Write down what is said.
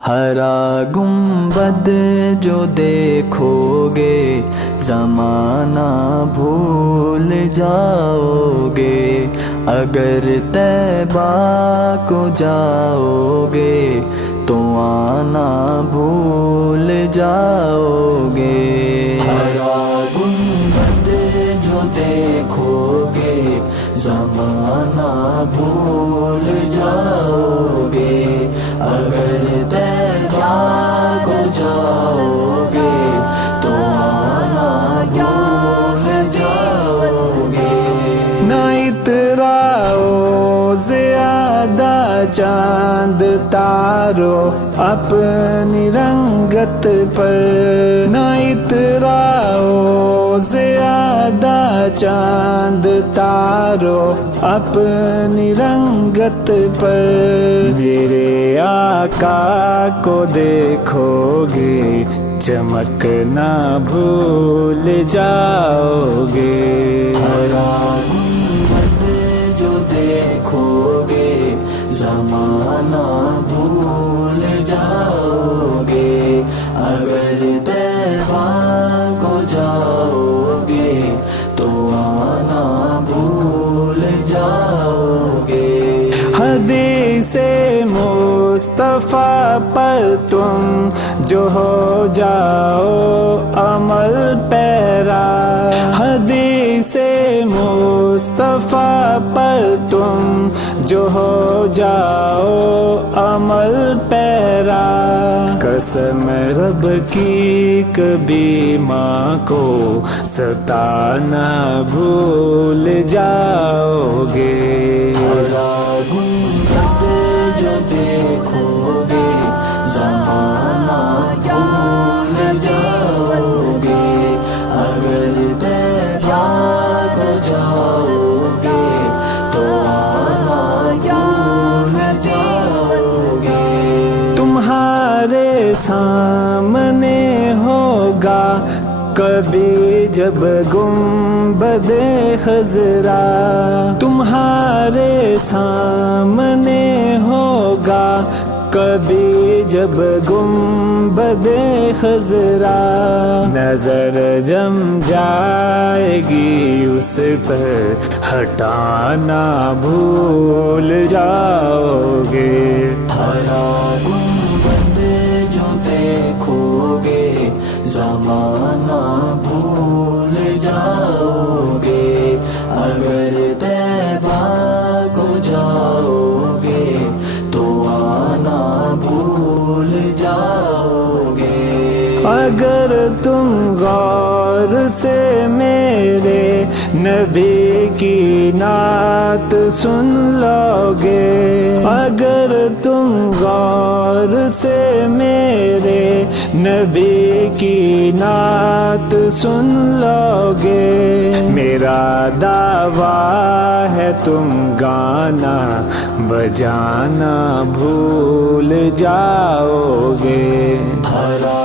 ہرا گنبد جو دیکھو گے زمانہ بھول جاؤ گے، اگر طیبہ کو جاؤ گے تو آنا بھول جاؤ گے۔ ہرا گنبد جو دیکھو گے زمانہ بھول جاؤ گے، اگر طیبہ کو جاؤ گے تو آنا بھول جاؤ گے۔ نہ اتراؤ زیادہ چاند تارو اپنی رنگت پر، نہ اتراؤ زیادہ چاند تارو اپنی رنگت پر، میرے آقا کو دیکھو گے چمکنا بھول جاؤ گے۔ ہرا گنبد جو دیکھو گے زمانہ بھول جاؤ گے، اگر طیبہ کو جاؤ گے تو آنا بھول جاؤ گے۔ حدیث مصطفیٰ پر تم جو ہو جاؤ عمل پیرا، حدیث مصطفیٰ پر تم جو ہو جاؤ عمل پیرا، قسم رب کی کبھی ماں کو ستانا بھول جاؤ گے۔ ہرا گنبد جو دیکھو گے زمانہ بھول جاؤ گے، اگر طیبہ کو جاؤ گے تو آنا بھول جاؤ گے۔ تمہارے سامنے ہوگا کبھی جب گنبد خضرا، تمہارے سامنے ہوگا کبھی جب گنبد خضرا، نظر جم جائے گی اس پر ہٹانا بھول جاؤ گے۔ ہرا گنبد جو دیکھو گے زمانہ بھول جاؤ گے، اگر طیبہ کو جاؤ گے تو آنا بھول جاؤ گے۔ اگر تم غور سے میرے نبی کی نعت سن لو گے، اگر تم غور سے میرے نبی کی نعت سن لو گے، میرا دعویٰ ہے تم گانا بجانا بھول جاؤ گے۔ ہرا